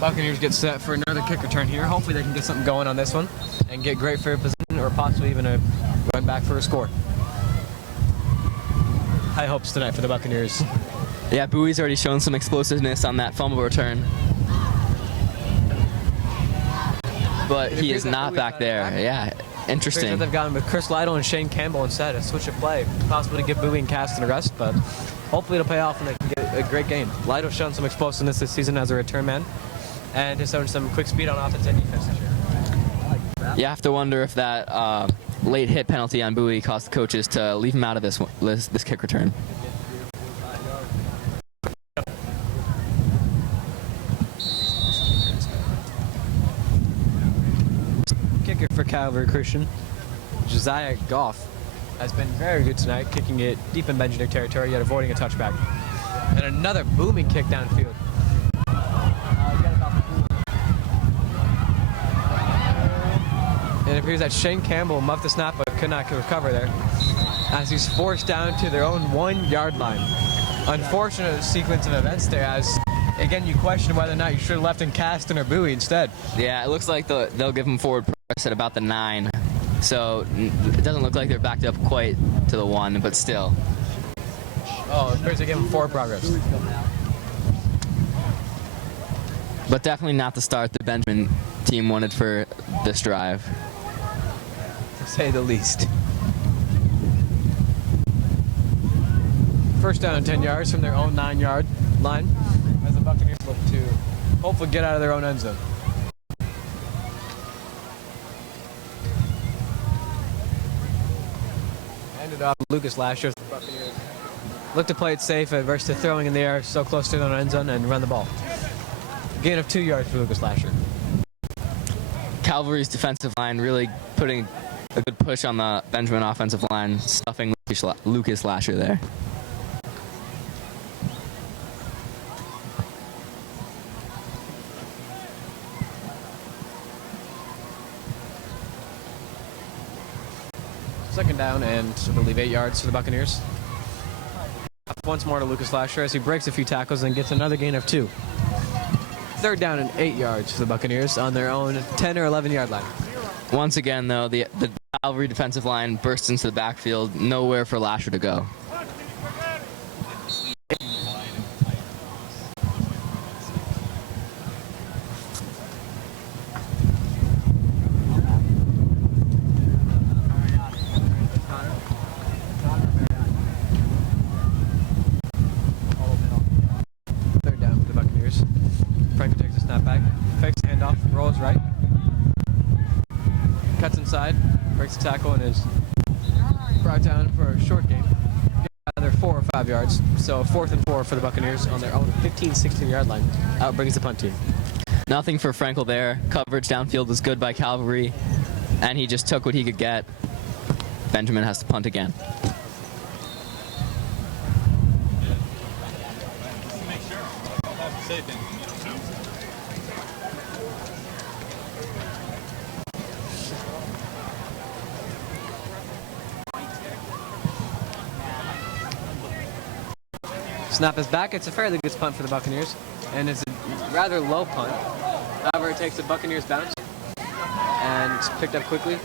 Buccaneers get set for another kick return here. Hopefully they can get something going on this one and get great field position, or possibly even a run back for a score. High hopes tonight for the Buccaneers. Yeah, Bowie's already shown some explosiveness on that fumble return, but he is not back there. Yeah, interesting. They've gotten with Chris Lytle and Shane Campbell instead. A switch of play, possibly to give Bowie and Caston a rest, but hopefully it'll pay off and they can get a great game. Lytle's shown some explosiveness this season as a return man, and has shown some quick speed on offense and defense this year. You have to wonder if that late hit penalty on Bowie caused the coaches to leave him out of this kick return. Kicker for Calvary Christian, Josiah Goff, has been very good tonight, kicking it deep in Benjamin territory, yet avoiding a touchback. And another booming kick downfield. It appears that Shane Campbell muffed the snap but could not recover there, as he's forced down to their own 1-yard line. Unfortunate sequence of events there, as again you question whether or not you should have left in Caston or Bowie instead. Yeah, it looks like they'll give him forward press at about the 9, so it doesn't look like they're backed up quite to the 1, but still. Oh, it appears they give him forward progress. But definitely not the start the Benjamin team wanted for this drive, to say the least. First down and 10 yards from their own 9-yard line, as the Buccaneers look to hopefully get out of their own end zone. Handed off Lucas Lasher. The Buccaneers look to play it safe versus throwing in the air so close to their own end zone and run the ball. Gain of 2 yards for Lucas Lasher. Calvary's defensive line really putting a good push on the Benjamin offensive line, stuffing Lucas Lasher there. Second down and I believe 8 yards for the Buccaneers. Once more to Lucas Lasher as he breaks a few tackles and gets another gain of 2. Third down and 8 yards for the Buccaneers on their own 10 or 11-yard line. Once again, though, the Calvary defensive line bursts into the backfield, nowhere for Lasher to go. Third down for the Buccaneers. Franco takes a snap back, fakes the handoff, rolls right, cuts inside, breaks the tackle, and is brought down for a short gain. Either 4 or 5 yards. So 4th and 4 for the Buccaneers on their own 15, 16-yard line. Out brings the punt team. Nothing for Frankel there. Coverage downfield was good by Calvary, and he just took what he could get. Benjamin has to punt again. Snap is back. It's a fairly good punt for the Buccaneers, and it's a rather low punt. However, it takes the Buccaneers bounce, and it's picked up quickly.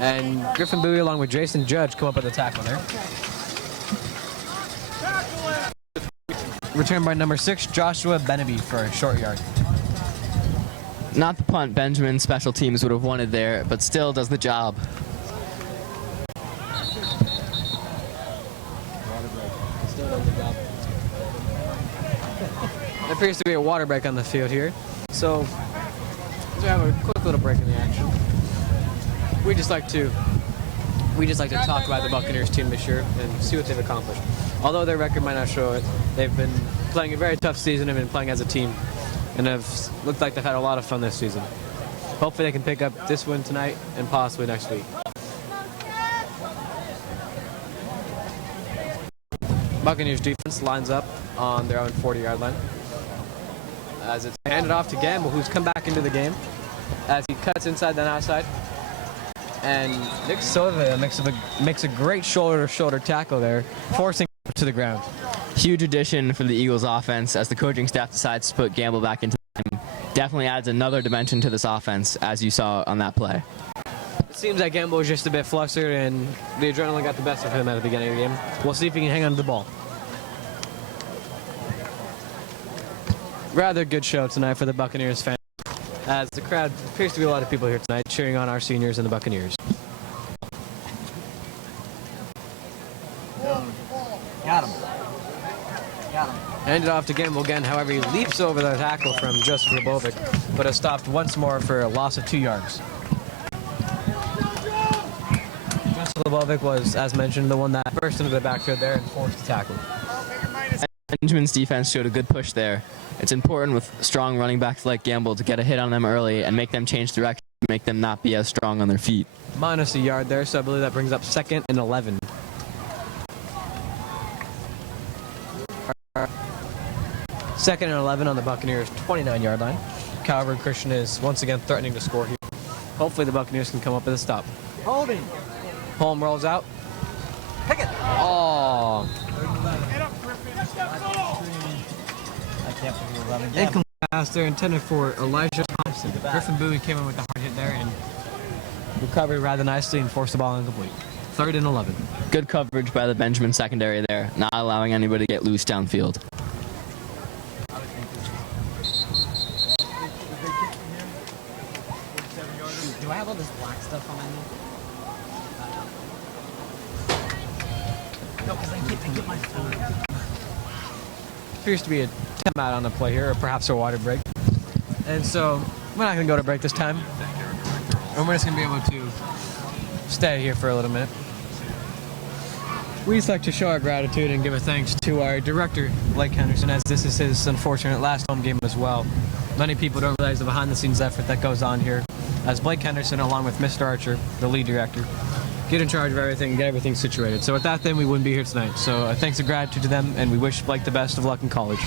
And Griffin Bowie along with Jason Judge come up with the tackle there. returned by number 6, Joshua Beneby for a short yard. Not the punt Benjamin's special teams would have wanted there, but still does the job. There appears to be a water break on the field here. So we have a quick little break in the action. We just like to talk about the Buccaneers team this year and see what they've accomplished. Although their record might not show it, they've been playing a very tough season and been playing as a team, and have looked like they've had a lot of fun this season. Hopefully they can pick up this win tonight and possibly next week. Buccaneers defense lines up on their own 40-yard line as it's handed off to Gamble, who's come back into the game as he cuts inside then outside. And Nick Silva makes a great shoulder-to-shoulder tackle there, forcing him to the ground. Huge addition for the Eagles offense as the coaching staff decides to put Gamble back into the game. Definitely adds another dimension to this offense, as you saw on that play. It seems like Gamble was just a bit flustered and the adrenaline got the best of him at the beginning of the game. We'll see if he can hang on to the ball. Rather good show tonight for the Buccaneers fans, as the crowd appears to be a lot of people here tonight cheering on our seniors and the Buccaneers. Got him. Handed off to Gamble again, however, he leaps over the tackle from Joseph Lubovic, but is stopped once more for a loss of 2 yards. Joseph Lubovic was, as mentioned, the one that burst into the backfield there and forced the tackle. Benjamin's defense showed a good push there. It's important with strong running backs like Gamble to get a hit on them early and make them change direction, make them not be as strong on their feet. Minus a yard there, so I believe that brings up 2nd and 11. Second and 11 on the Buccaneers' 29-yard line. Calvary Christian is once again threatening to score here. Hopefully the Buccaneers can come up with a stop. Holding. Holm rolls out. Pick it. Oh. Get up, Griffin. I can't believe we're running. Incomplete pass there intended for Elijah Thompson. Griffin Bowie came in with the hard hit there and recovered rather nicely and forced the ball incomplete. 3rd and 11. Good coverage by the Benjamin secondary there, not allowing anybody to get loose downfield. Do I have all this black stuff on my knee? No, because I get my phone. Appears to be a timeout on the play here, or perhaps a water break. And so we're not going to go to break this time. And we're just going to be able to stay here for a little minute. We just like to show our gratitude and give a thanks to our director, Blake Henderson, as this is his unfortunate last home game as well. Many people don't realize the behind-the-scenes effort that goes on here, as Blake Henderson, along with Mr. Archer, the lead director, get in charge of everything and get everything situated. So without them, we wouldn't be here tonight. So thanks and gratitude to them, and we wish Blake the best of luck in college.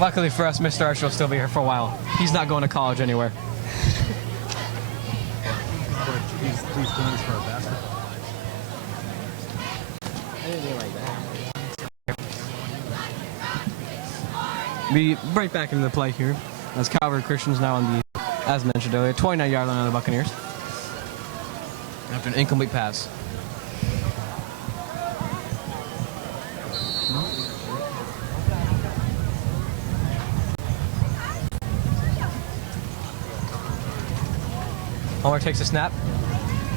Luckily for us, Mr. Archer will still be here for a while. He's not going to college anywhere. Please join us for our basketball. We break back into the play here, as Calvary Christian's now on the, as mentioned earlier, 29-yard line on the Buccaneers after an incomplete pass. Homer takes a snap,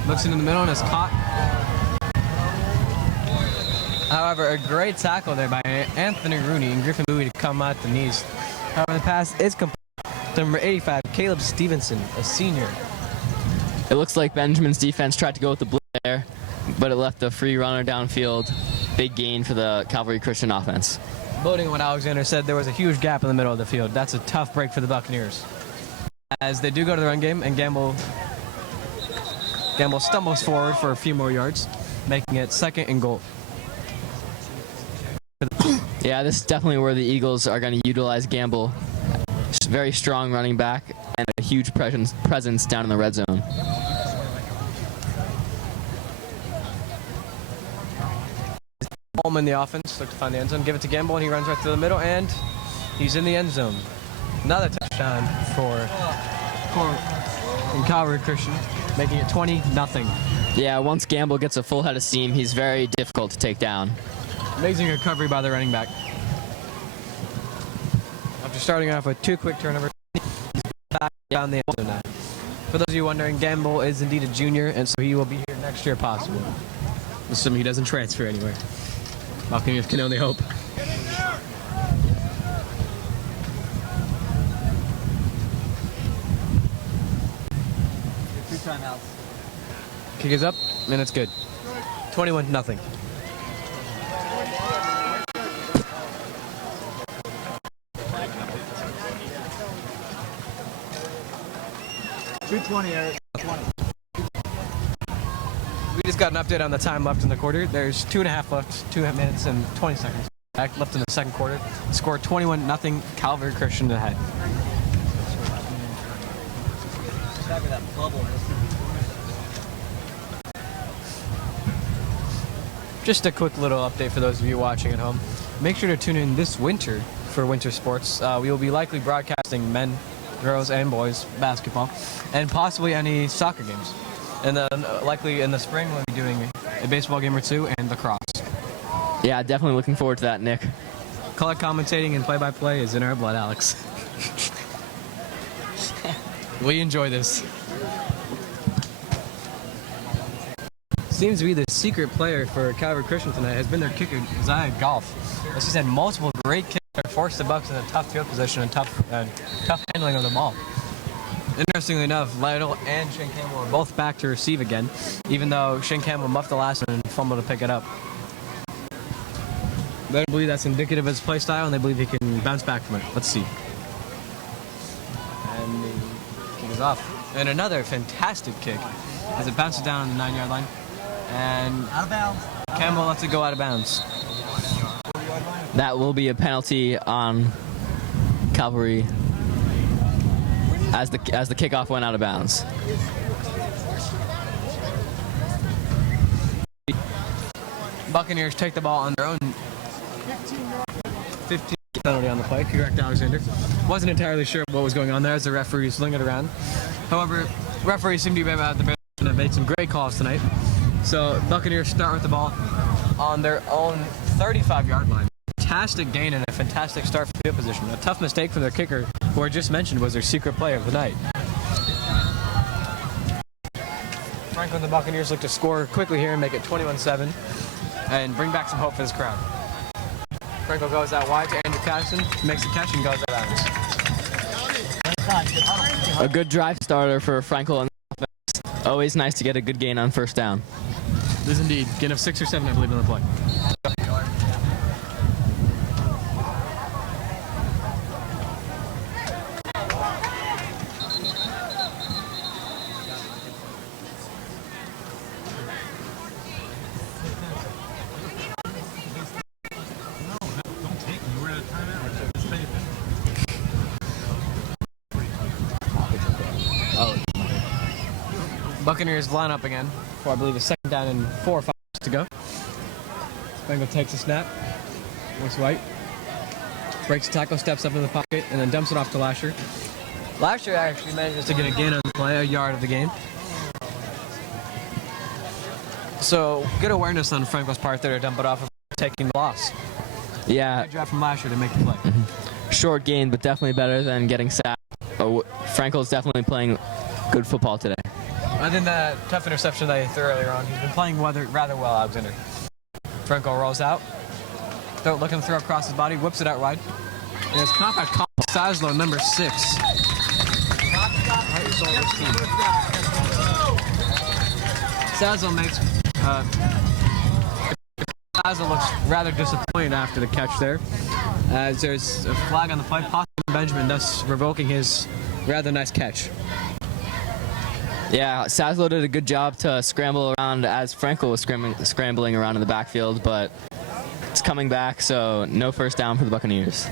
looks into the middle, and is caught. However, a great tackle there by Anthony Rooney and Griffin Bowie to come out the knees. However, the pass is complete to number 85, Caleb Stevenson, a senior. It looks like Benjamin's defense tried to go with the blitz there, but it left a free runner downfield. Big gain for the Calvary Christian offense. Building on what Alexander said, there was a huge gap in the middle of the field. That's a tough break for the Buccaneers, as they do go to the run game, and Gamble stumbles forward for a few more yards, making it 2nd and goal. Yeah, this is definitely where the Eagles are going to utilize Gamble. Very strong running back and a huge presence down in the red zone. Home in the offense, look to find the end zone, give it to Gamble, and he runs right through the middle, and he's in the end zone. Another touchdown for Calvary Christian. making it 20-0. Yeah, once Gamble gets a full head of steam, he's very difficult to take down. Amazing recovery by the running back. After starting off with 2 quick turnovers, he's back down the end zone now. For those of you wondering, Gamble is indeed a junior, and so he will be here next year possibly. Assuming he doesn't transfer anywhere. Buccaneers can only hope. 2 timeouts. Kick is up, and it's good. 21-0. Eric. 20. We just got an update on the time left in the quarter. There's 2.5 left, 2 minutes and 20 seconds left in the second quarter. Score 21-0, Calvary Christian ahead. That bubble. Just a quick little update for those of you watching at home. Make sure to tune in this winter for winter sports. We will be likely broadcasting men, girls, and boys basketball, and possibly any soccer games. And then likely in the spring we'll be doing a baseball game or 2 and lacrosse. Yeah, definitely looking forward to that, Nick. Color commentating and play-by-play is in our blood, Alex. We enjoy this. Seems to be the secret player for Calvary Christian tonight has been their kicker, Zion Golf. She's had multiple great kicks that forced the Bucs in a tough field position and tough handling of the ball. Interestingly enough, Lytle and Shane Campbell are both back to receive again, even though Shane Campbell muffed the last one and fumbled to pick it up. They believe that's indicative of his play style, and they believe he can bounce back from it. Let's see. And the kick is off. And another fantastic kick as it bounces down on the 9-yard line. And Out of bounds. Campbell lets it go out of bounds. That will be a penalty on Calvary as the kickoff went out of bounds. Buccaneers take the ball on their own 15 penalty on the play. Correct, Alexander. Wasn't entirely sure what was going on there as the referees sling it around. However, referees seem to be about the best and have made some great calls tonight. So Buccaneers start with the ball on their own 35-yard line. Fantastic gain and a fantastic start for field position. A tough mistake from their kicker, who I just mentioned was their secret player of the night. Franklin and the Buccaneers look to score quickly here and make it 21-7 and bring back some hope for this crowd. Franklin goes out wide to Andrew Casson, makes the catch and goes out of bounds. A good drive starter for Frankel on the offense. Always nice to get a good gain on first down. This is indeed gain of 6 or 7, I believe, on the play. Buccaneers line up again for, I believe, a second down and 4 or 5 to go. Bengal takes a snap. Looks right. Breaks the tackle, steps up in the pocket, and then dumps it off to Lasher. Lasher actually manages to get a gain on the play, a yard of the game. So, good awareness on Franco's part there to dump it off of taking the loss. Yeah. Good job from Lasher to make the play. Short gain, but definitely better than getting sacked. Frankel's definitely playing good football today. I think that tough interception that he threw earlier on, he's been playing rather well, Alexander. Franco rolls out, looking to throw across his body, whips it out wide. And it's caught by Saslow, number 6. Saslow makes... Saslow looks rather disappointed after the catch there, as there's a flag on the play, possibly Benjamin, thus revoking his rather nice catch. Yeah, Saslow did a good job to scramble around as Frankel was scrambling around in the backfield, but it's coming back, so no first down for the Buccaneers.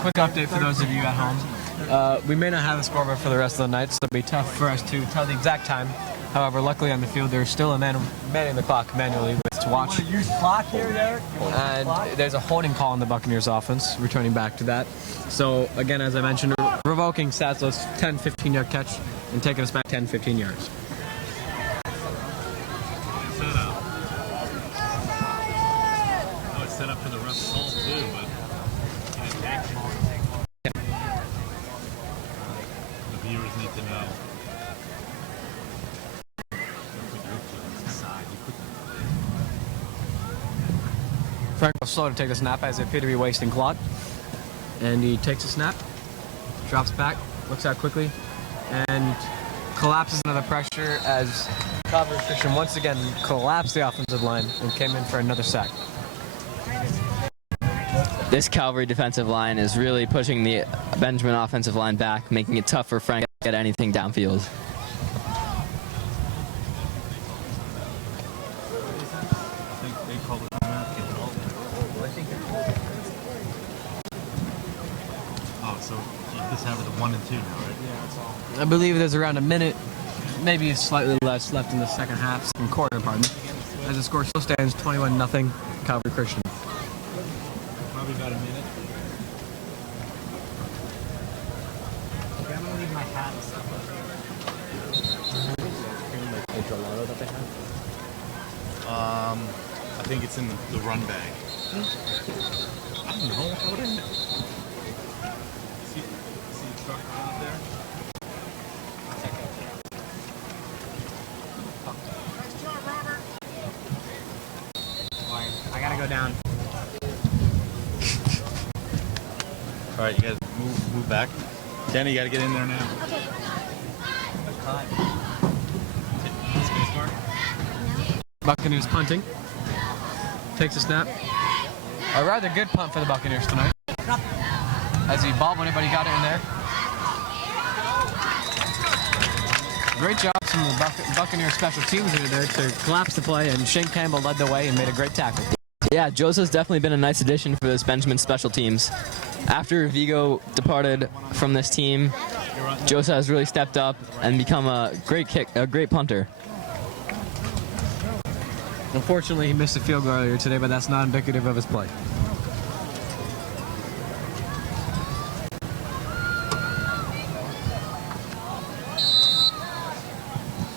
Quick update for those of you at home. We may not have a scoreboard for the rest of the night, so it'll be tough for us to tell the exact time. However, luckily on the field, there's still a man manning the clock manually with to watch. Use clock here, Derek? And there's a holding call on the Buccaneers offense, returning back to that. So, again, as I mentioned, revoking Saslow's 10-15 yard catch and taking us back 10-15 yards. Set up for the rough call too, but he didn't take it. The viewers need to know. Frank was slow to take the snap as they appear to be wasting clock. And he takes a snap, drops back, looks out quickly, and collapses under the pressure as Calvary Christian once again collapsed the offensive line and came in for another sack. This Calvary defensive line is really pushing the Benjamin offensive line back, making it tough for Frank to get anything downfield. Oh, so you just have the 1 and 2 now, right? I believe there's around a minute, maybe slightly less left in the second quarter, pardon me, as the score still stands 21-0 Calvary Christian. Probably about a minute. Okay, I'm gonna leave my hat and stuff up there. I think it's in the run bag. I don't know. How would I know? See the truck out there? Nice job, Robert. I gotta go down. All right, you guys move back. Danny, you got to get in there now. Okay. Space bar. Buccaneers punting. Takes a snap. A rather good punt for the Buccaneers tonight. As he bobbled it, but he got it in there. Great job from the Buccaneers special teams in there to collapse the play, and Shane Campbell led the way and made a great tackle. Yeah, Joseph's definitely been a nice addition for this Benjamin special teams. After Vigo departed from this team, Joseph has really stepped up and become a great punter. Unfortunately, he missed a field goal earlier today, but that's not indicative of his play.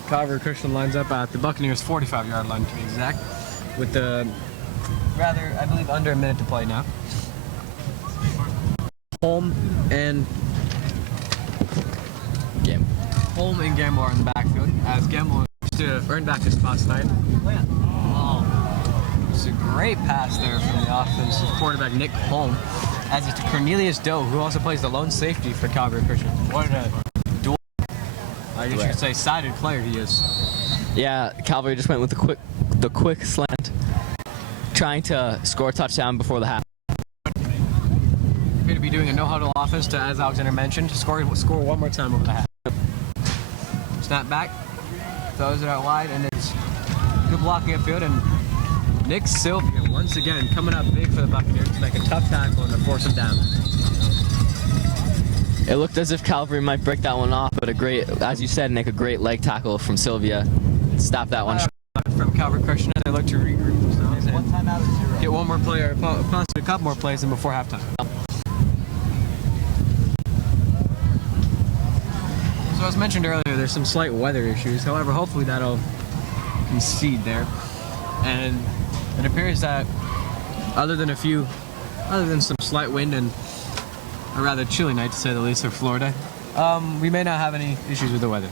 Calvary Christian lines up at the Buccaneers' 45-yard line, to be exact, with the rather, I believe, under a minute to play now. Holm and Gamble are in the backfield, as Gamble to earn back his spot tonight. Oh, it's a great pass there from the offensive quarterback Nick Holm, as it's to Cornelius Doe, who also plays the lone safety for Calvary Christian. What a dual, I guess you could say, sided player he is. Yeah, Calvary just went with the quick slant, trying to score a touchdown before the half. We're going to be doing a no-huddle offense to, as Alexander mentioned, score one more time over the half. Snap back, throws it out wide, and it's good blocking upfield, and Nick Sylvia once again coming up big for the Buccaneers to make a tough tackle and to force him down. It looked as if Calvary might break that one off, but as you said, Nick, a great leg tackle from Sylvia. Stop that one. From Calvary Christian, and they look to regroup themselves and get one more play, or possibly a couple more plays than before halftime. So as mentioned earlier, there's some slight weather issues. However, hopefully that'll concede there. And it appears that other than some slight wind and a rather chilly night, to say the least, for Florida, we may not have any issues with the weather.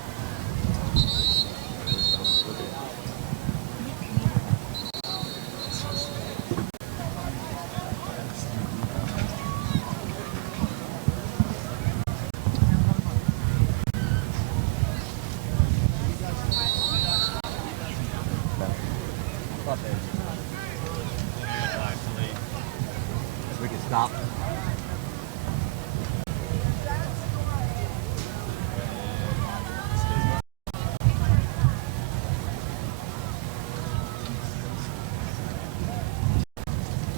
We can stop.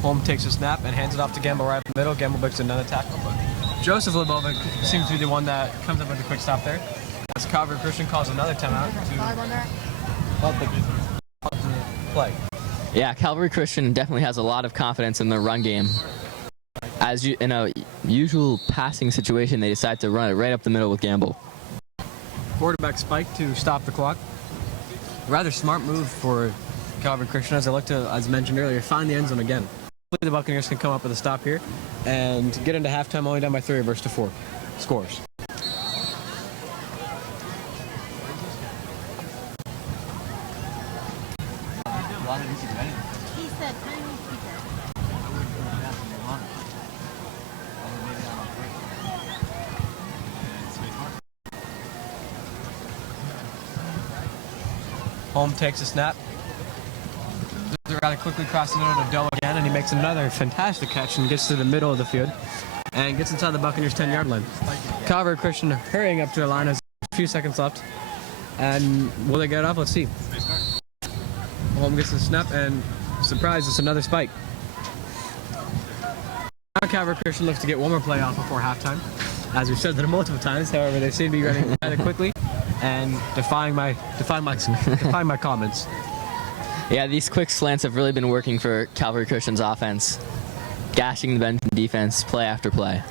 Holm takes a snap and hands it off to Gamble right in the middle. Gamble makes another tackle, but Joseph Libovic seems to be the one that comes up with a quick stop there. As Calvary Christian calls another timeout to halt the play. Yeah, Calvary Christian definitely has a lot of confidence in their run game. In a usual passing situation, they decide to run it right up the middle with Gamble. Quarterback spike to stop the clock. Rather smart move for Calvary Christian as they look to, as mentioned earlier, find the end zone again. Hopefully the Buccaneers can come up with a stop here and get into halftime only down by 3 versus 4 scores. He said, tiny speaker. Holm takes a snap. Rather quickly crosses it over to Doe again, and he makes another fantastic catch and gets to the middle of the field and gets inside the Buccaneers' 10-yard line. Calvary Christian hurrying up to the line, has a few seconds left. And will they get it off? Let's see. Holm gets the snap, and surprise, it's another spike. Now Calvary Christian looks to get one more play off before halftime. As we've said that multiple times, however, they seem to be running rather quickly and defying my comments. Yeah, these quick slants have really been working for Calvary Christian's offense, gashing the Benton defense play after play.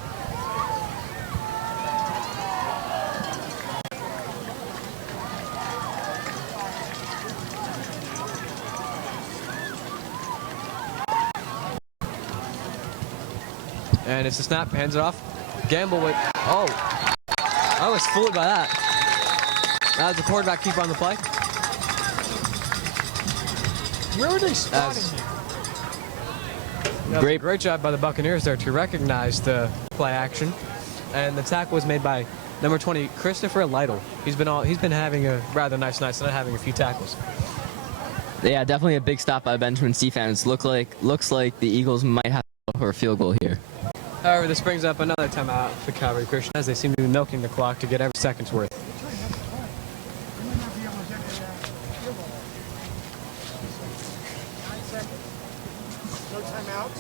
And it's a snap, hands it off. Gamble with, oh, I was fooled by that. Now does the quarterback keep on the play? Where were they spotting you? Great job by the Buccaneers there to recognize the play action. And the tackle was made by number 20, Christopher Lytle. He's been having a rather nice night, so not having a few tackles. Yeah, definitely a big stop by Benjamin's defense. Looks like the Eagles might have to go for a field goal here. However, this brings up another timeout for Calvary Christian as they seem to be milking the clock to get every second's worth. No timeouts?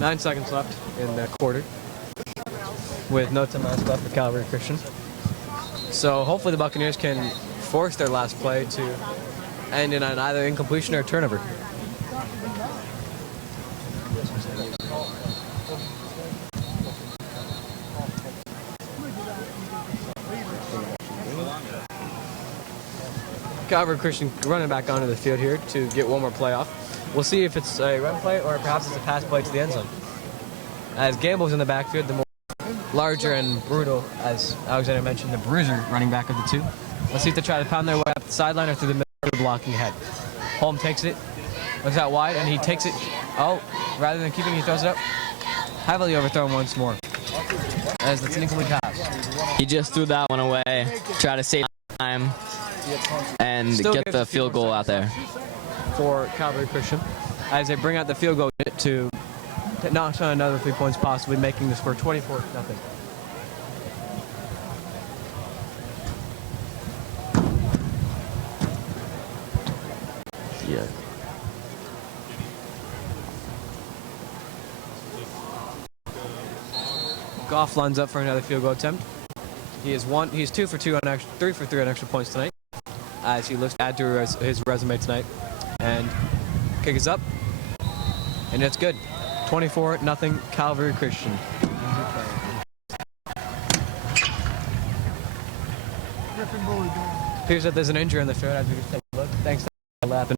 9 seconds left in the quarter with no timeouts left for Calvary Christian. So hopefully the Buccaneers can force their last play to end in an either incompletion or turnover. Calvary Christian running back onto the field here to get one more play off. We'll see if it's a run play or perhaps it's a pass play to the end zone. As Gamble's in the backfield, the more larger and brutal, as Alexander mentioned, the bruiser running back of the two. Let's see if they try to pound their way up the sideline or through the middle, blocking ahead. Holm takes it, looks out wide, and he takes it. Oh, rather than keeping, he throws it up. Heavily overthrown once more. As the incomplete pass. He just threw that one away, try to save time, and Still get gives the a few field goal more out there. For Calvary Christian, as they bring out the field goal to knock on another 3 points, possibly making this for 24-0. Yeah. Goff lines up for another field goal attempt. He's 2 for 2 on 3 for 3 on extra points tonight, as he looks to add to his resume tonight. And kick is up, and it's good. 24-0 Calvary Christian. Appears that there's an injury on the field as we can take a look. Thanks to that lap.